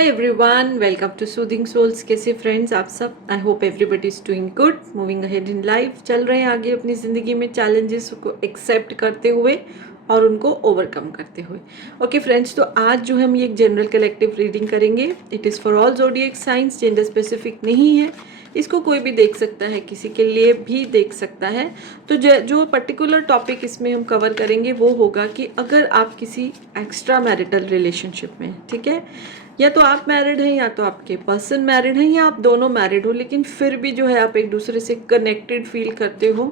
Hi everyone, welcome to soothing souls. कैसे friends आप सब? I hope everybody is doing good, moving ahead in life. चल रहे हैं आगे अपनी ज़िंदगी में चैलेंजेस को एक्सेप्ट करते हुए और उनको ओवरकम करते हुए। ओके फ्रेंड्स, तो आज जो हम ये एक जनरल कलेक्टिव रीडिंग करेंगे। It is for all zodiac science, gender specific नहीं है। इसको कोई भी देख सकता है, किसी के लिए भी देख सकता है। तो जो पर्टिकुलर टॉपिक इसमें हम कवर करेंगे वो होगा कि अगर आप किसी एक्स्ट्रा मैरिटल रिलेशनशिप में, ठीक है, या तो आप मैरिड हैं या तो आपके पर्सन मैरिड हैं या आप दोनों मैरिड हो, लेकिन फिर भी जो है आप एक दूसरे से कनेक्टेड फील करते हो,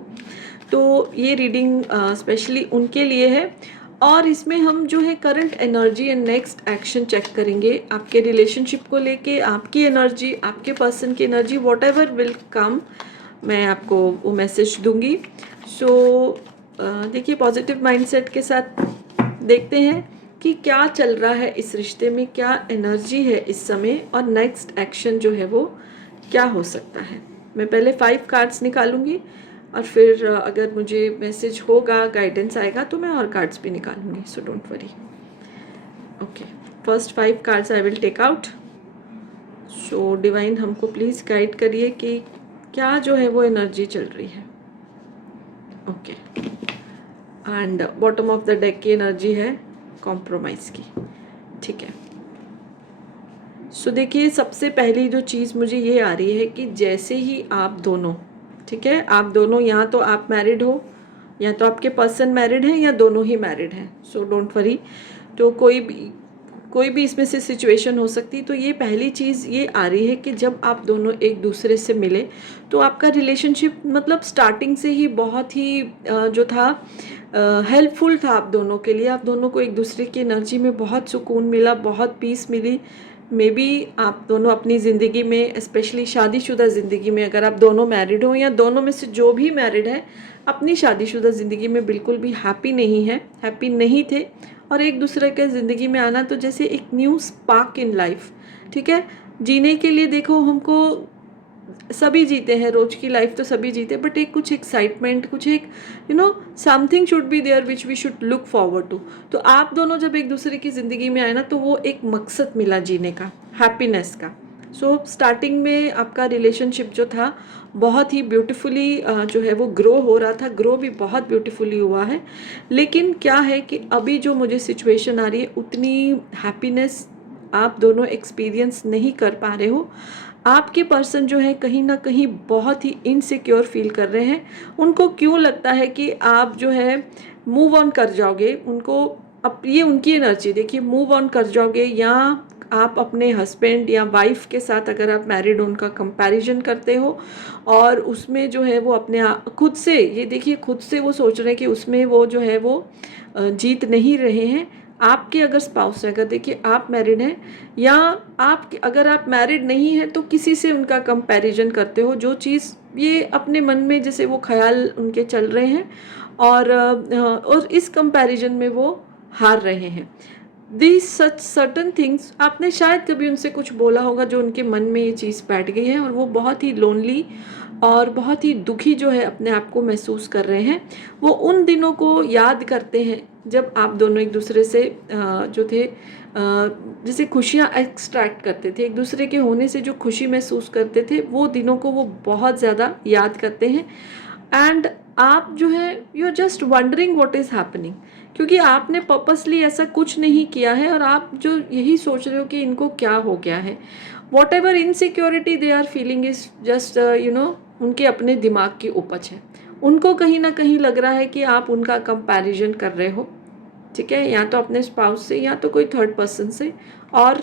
तो ये रीडिंग स्पेशली उनके लिए है। और इसमें हम जो है current energy and next action check करेंगे आपके रिलेशनशिप को लेके। आपकी एनर्जी, आपके पर्सन की energy, what ever will come, मैं आपको वो मैसेज दूंगी। सो देखिए, पॉजिटिव माइंडसेट के साथ देखते हैं कि क्या चल रहा है इस रिश्ते में, क्या एनर्जी है इस समय, और नेक्स्ट एक्शन जो है वो क्या हो सकता है। मैं पहले 5 कार्ड्स निकालूंगी और फिर अगर मुझे मैसेज होगा, गाइडेंस आएगा, तो मैं और कार्ड्स भी निकालूंगी। So don't worry. Okay, first 5 cards I will take out. So divine हमको प्लीज़ गाइड करिए कि क्या जो है वो एनर्जी चल रही है। Okay, and bottom of the deck की एनर्जी है कॉम्प्रोमाइज़ की। ठीक है, सो देखिए, सबसे पहली जो चीज़ मुझे ये आ रही है कि जैसे ही आप दोनों, ठीक है, आप दोनों, या तो आप मैरिड हो या तो आपके पर्सन मैरिड हैं या दोनों ही मैरिड हैं, सो डोंट वरी। तो कोई भी इसमें से सिचुएशन हो सकती। तो ये पहली चीज़ ये आ रही है कि जब आप दोनों एक दूसरे से मिले तो आपका रिलेशनशिप मतलब स्टार्टिंग से ही बहुत ही जो था हेल्पफुल था आप दोनों के लिए। आप दोनों को एक दूसरे की एनर्जी में बहुत सुकून मिला, बहुत पीस मिली। मे बी आप दोनों अपनी ज़िंदगी में, स्पेशली शादीशुदा ज़िंदगी में, अगर आप दोनों मैरिड हो या दोनों में से जो भी मैरिड है, अपनी शादीशुदा ज़िंदगी में बिल्कुल भी हैप्पी नहीं है, हैप्पी नहीं थे। और एक दूसरे के ज़िंदगी में आना तो जैसे एक न्यू स्पार्क इन लाइफ, ठीक है। जीने के लिए देखो, हमको सभी जीते हैं, रोज की लाइफ तो सभी जीते, बट एक कुछ एक्साइटमेंट, कुछ एक something should be there which we should look forward to. तो आप दोनों जब एक दूसरे की ज़िंदगी में आए ना, तो वो एक मकसद मिला जीने का, हैप्पीनेस का। सो स्टार्टिंग में आपका रिलेशनशिप जो था बहुत ही ब्यूटीफुली जो है वो ग्रो हो रहा था, ग्रो भी बहुत ब्यूटीफुली हुआ है। लेकिन क्या है कि अभी जो मुझे सिचुएशन आ रही है, उतनी हैप्पीनेस आप दोनों एक्सपीरियंस नहीं कर पा रहे हो। आपके पर्सन जो है कहीं ना कहीं बहुत ही इनसिक्योर फील कर रहे हैं। उनको क्यों लगता है कि आप जो है मूव ऑन कर जाओगे, उनको अब ये उनकी एनर्जी देखिए, मूव ऑन कर जाओगे, या आप अपने हस्बैंड या वाइफ के साथ अगर आप मैरिड हो उनका कंपैरिजन करते हो, और उसमें जो है वो अपने खुद से, ये देखिए, खुद से वो सोच रहे हैं कि उसमें वो जो है वो जीत नहीं रहे हैं। आपके अगर स्पाउस है, अगर देखिए आप मैरिड हैं, या आप अगर आप मैरिड नहीं हैं, तो किसी से उनका कंपैरिजन करते हो, जो चीज़ ये अपने मन में जैसे वो ख्याल उनके चल रहे हैं, और इस कंपैरिजन में वो हार रहे हैं। दीज सच सर्टन थिंग्स, आपने शायद कभी उनसे कुछ बोला होगा जो उनके मन में ये चीज़ बैठ गई है, और वो बहुत ही लोनली और बहुत ही दुखी जो है अपने आप को महसूस कर रहे हैं। वो उन दिनों को याद करते हैं जब आप दोनों एक दूसरे से जो थे जैसे खुशियाँ एक्सट्रैक्ट करते थे, एक दूसरे के होने से जो खुशी महसूस करते थे, वो दिनों को वो बहुत ज़्यादा याद करते हैं। एंड आप जो है, you are just wondering what is happening, क्योंकि आपने पर्पसली ऐसा कुछ नहीं किया है, और आप जो यही सोच रहे हो कि इनको क्या हो गया है। Whatever insecurity they are feeling is just उनके अपने दिमाग की उपज है। उनको कहीं ना कहीं लग रहा है कि आप उनका कंपैरिजन कर रहे हो, ठीक है, या तो अपने स्पाउस से या तो कोई थर्ड पर्सन से, और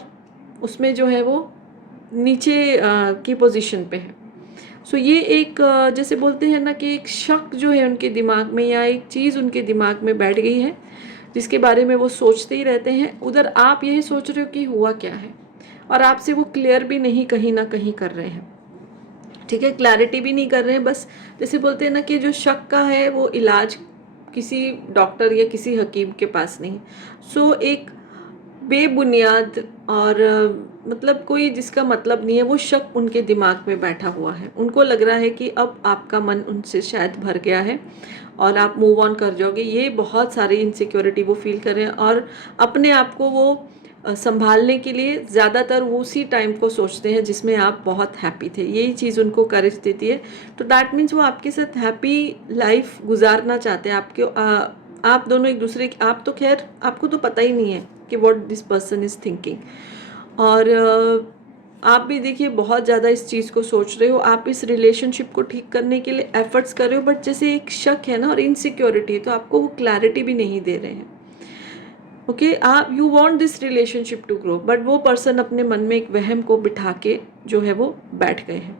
उसमें जो है वो नीचे की पोजीशन पे है। सो ये एक जैसे बोलते हैं ना कि एक शक जो है उनके दिमाग में, या एक चीज़ उनके दिमाग में बैठ गई है जिसके बारे में वो सोचते ही रहते हैं। उधर आप यही सोच रहे हो कि हुआ क्या है, और आपसे वो क्लियर भी नहीं कहीं ना कहीं कर रहे हैं, ठीक है, क्लैरिटी भी नहीं कर रहे हैं। बस जैसे बोलते हैं ना कि जो शक का है वो इलाज किसी डॉक्टर या किसी हकीम के पास नहीं। सो एक बेबुनियाद और मतलब कोई जिसका मतलब नहीं है, वो शक उनके दिमाग में बैठा हुआ है। उनको लग रहा है कि अब आपका मन उनसे शायद भर गया है और आप मूव ऑन कर जाओगे। ये बहुत सारी इनसिक्योरिटी वो फील कर रहे हैं, और अपने आप को वो संभालने के लिए ज़्यादातर वो उसी टाइम को सोचते हैं जिसमें आप बहुत हैप्पी थे, यही चीज़ उनको करेज देती है। तो दैट मीन्स वो आपके साथ हैप्पी लाइफ गुजारना चाहते हैं। आप दोनों एक दूसरे की, आप तो खैर आपको तो पता ही नहीं है कि what this person is thinking, और आप भी देखिए बहुत ज़्यादा इस चीज़ को सोच रहे हो, आप इस रिलेशनशिप को ठीक करने के लिए एफर्ट्स कर रहे हो, बट जैसे एक शक है ना और इनसिक्योरिटी, तो आपको वो क्लैरिटी भी नहीं दे रहे हैं। ओके, आप you want this relationship to grow, but वो पर्सन अपने मन में एक वहम को बिठा के जो है वो बैठ गए हैं।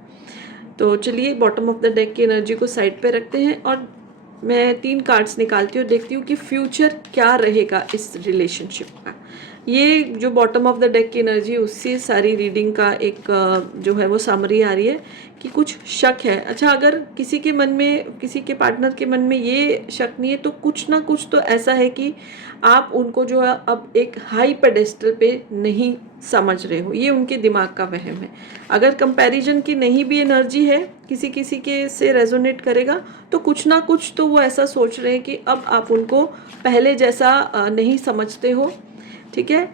तो चलिए बॉटम ऑफ द डेक की एनर्जी को साइड पे रखते हैं और मैं 3 कार्ड्स निकालती हूँ, देखती हूँ कि फ्यूचर क्या रहेगा इस रिलेशनशिप का। ये जो बॉटम ऑफ द डेक की एनर्जी, उससे सारी रीडिंग का एक जो है वो समरी आ रही है कि कुछ शक है। अच्छा, अगर किसी के मन में, किसी के पार्टनर के मन में ये शक नहीं है, तो कुछ ना कुछ तो ऐसा है कि आप उनको जो है अब एक हाई पेडेस्टल पे नहीं समझ रहे हो, ये उनके दिमाग का वहम है। अगर कंपैरिजन की नहीं भी एनर्जी है, किसी किसी के से रेजोनेट करेगा, तो कुछ ना कुछ तो वो ऐसा सोच रहे हैं कि अब आप उनको पहले जैसा नहीं समझते हो। ठीक है,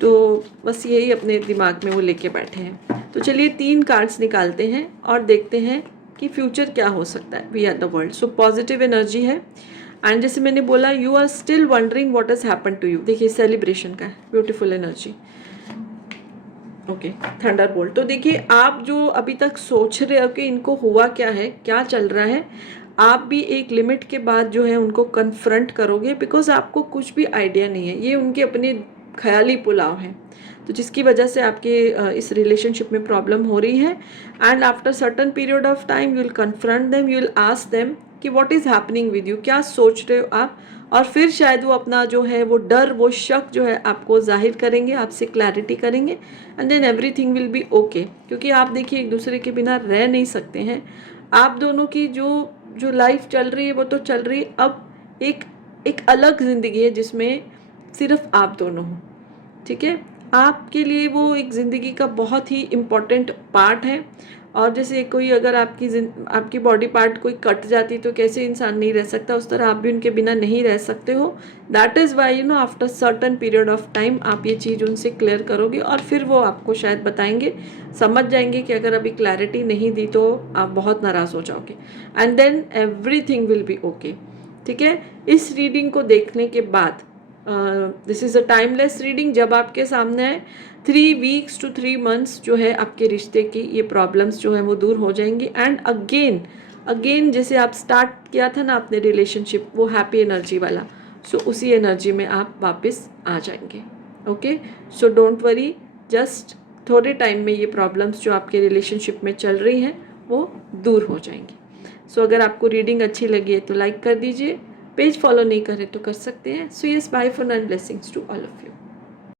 तो बस यही अपने दिमाग में वो लेके बैठे हैं। तो चलिए 3 कार्ड्स निकालते हैं और देखते हैं कि फ्यूचर क्या हो सकता है। We are the world, so positive energy है। एंड जैसे मैंने बोला, you are still wondering what has happen to you, देखिए सेलिब्रेशन का है, ब्यूटीफुल एनर्जी। Okay, Thunderbolt. तो देखिए आप जो अभी तक सोच रहे हो कि इनको हुआ क्या है, क्या चल रहा है, आप भी एक लिमिट के बाद जो है उनको कन्फ्रंट करोगे, बिकॉज आपको कुछ भी आइडिया नहीं है, ये उनके अपने ख्याली पुलाव हैं, तो जिसकी वजह से आपके इस रिलेशनशिप में प्रॉब्लम हो रही है। And after certain period of time you will confront them, you will ask them कि what is happening with you, क्या सोच रहे हो आप, और फिर शायद वो अपना जो है वो डर, वो शक जो है आपको जाहिर करेंगे, आपसे क्लैरिटी करेंगे, and then everything will be okay. क्योंकि आप देखिए एक दूसरे के बिना रह नहीं सकते हैं, आप दोनों की जो जो लाइफ चल रही है वो तो चल रही है, अब एक अलग ज़िंदगी है जिसमें सिर्फ आप दोनों हो। ठीक है, आपके लिए वो एक ज़िंदगी का बहुत ही इम्पॉर्टेंट पार्ट है। और जैसे कोई अगर आपकी बॉडी पार्ट कोई कट जाती तो कैसे इंसान नहीं रह सकता, उस तरह आप भी उनके बिना नहीं रह सकते हो। That is why after certain period of time आप ये चीज़ उनसे क्लियर करोगे, और फिर वो आपको शायद बताएंगे, समझ जाएंगे कि अगर अभी क्लैरिटी नहीं दी तो आप बहुत नाराज़ हो जाओगे, and then everything will be okay. ठीक है, इस रीडिंग को देखने के बाद, this is a timeless reading, जब आपके सामने है 3 वीक्स टू 3 मंथ्स जो है आपके रिश्ते की ये प्रॉब्लम्स जो है वो दूर हो जाएंगी। एंड अगेन जैसे आप स्टार्ट किया था ना अपने रिलेशनशिप, वो हैप्पी एनर्जी वाला, सो उसी एनर्जी में आप वापस आ जाएंगे। Okay, so don't worry, just थोड़े टाइम में ये प्रॉब्लम्स जो आपके रिलेशनशिप में चल रही हैं वो दूर हो जाएंगी। सो अगर आपको रीडिंग अच्छी लगी है तो लाइक कर दीजिए, पेज फॉलो नहीं करें तो कर सकते हैं। So yes, bye for now, blessings to all of you.